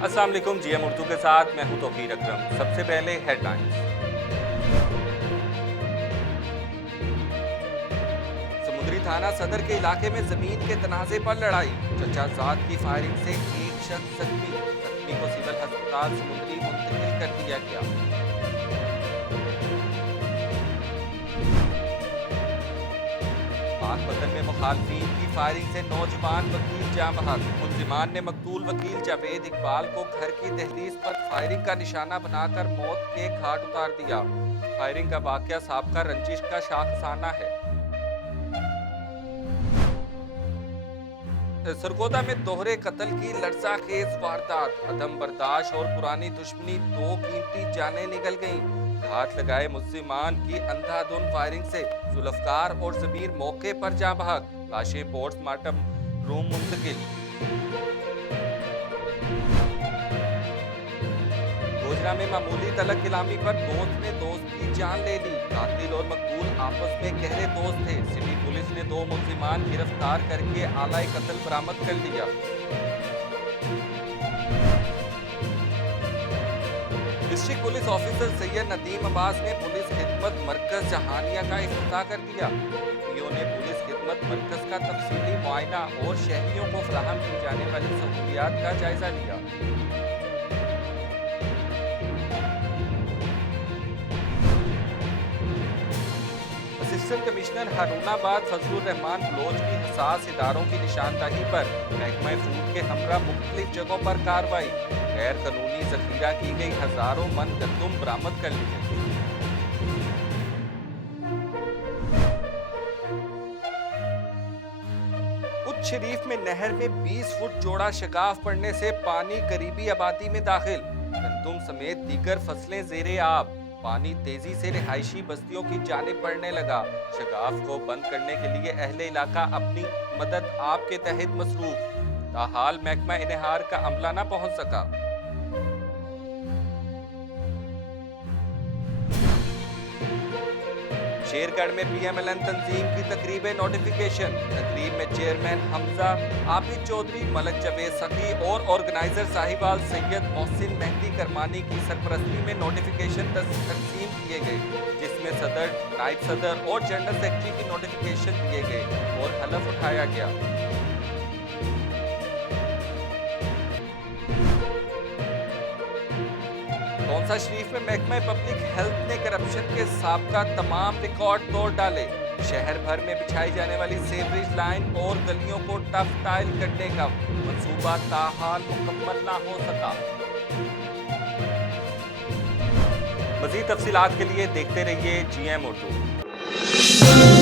अस्सलाम वालेकुम, जीएम उर्दू के साथ मैं हूं तौकीर अकरम। सबसे पहले हेडलाइंस। समुद्री थाना सदर के इलाके में जमीन के तनाजे पर लड़ाई, चचा जात की फायरिंग से एक शख्स जख्मी को सिविल अस्पताल समुद्री मुंतकिल कर दिया गया। पाकपतन में मुखालफिन की फायरिंग से नौजवान वकील जाँ बहक, मुलजिमान ने मकतूल वकील जावेद इकबाल को घर की दहलीज पर फायरिंग का निशाना बनाकर मौत के घाट उतार दिया। फायरिंग का वाकया साबका रंजिश का शाखसाना है। सरगोदा में दोहरे कत्ल की लड़जाखेज वारदात, अदम बर्दाश्त और पुरानी दुश्मनी, दो कीमती जानें निकल गईं। घात लगाए मुल्जिमान की अंधाधुंध फायरिंग से जुल्फकार और जमीर मौके पर जाँ बहक, लाशें पोस्टमार्टम रूम मुंतकिल। गोजरा में मामूली तलक कलामी पर दोस्त ने दोस्त की जान ले ली, कातिल और मकतूल आपस में गहरे दोस्त थे। सिटी पुलिस ने दो मुल्जिमान गिरफ्तार करके आला कत्ल बरामद कर लिया। District police officer Syed Nadeem Abbas ने पुलिस खिदमत मरकज जहानिया का इफ्तिताह कर दिया। पीओ ने पुलिस खिदमत मरकज का तफसीली मुआयना और शहरियों को फराहम की जाने वाली सहूलियात का जायजा लिया। असिस्टेंट कमिश्नर हारूनाबाद फजलुर रहमान बलोच की हसास इदारों की निशानदाही पर महकमा फूड के हमरा मुख्तलिफ जगहों पर कार्रवाई, गैर कानूनी जखीरा की गई हजारों मन गंदुम बरामद कर लिए। उच्च शरीफ में नहर में 20 फुट चौड़ा शगाफ पड़ने से पानी करीबी आबादी में दाखिल, गंदुम समेत दीगर फसलें जेरे आब। पानी तेजी से रिहायशी बस्तियों की जानिब बढ़ने लगा। शगाफ को बंद करने के लिए अहले इलाका अपनी मदद आपके तहत मसरूफ, ताहाल महकमा इनहार का अमला न पहुंच सका। शेरगढ़ में पीएमएलएन तंजीम की तकरीब नोटिफिकेशन, तकरीब में चेयरमैन हमजा आबिद चौधरी, मलक जवेद सखी और ऑर्गेनाइजर साहिबाल सैयद मोहसिन मेहदी करमानी की सरपरस्ती में नोटिफिकेशन तकसीम किए गए, जिसमें सदर, नायब सदर और जनरल सेक्रेटरी की नोटिफिकेशन दिए गए और हलफ उठाया गया। कौंसा शरीफ में महकमा पब्लिक हेल्थ ने करप्शन के साबका तमाम रिकॉर्ड तोड़ डाले। शहर भर में बिछाई जाने वाली सीवरेज लाइन और गलियों को टफ टाइल करने का मंसूबा ताहाल मुकम्मल ना हो सका। मजीद तफसीलात के लिए देखते रहिए जीएम उर्दू।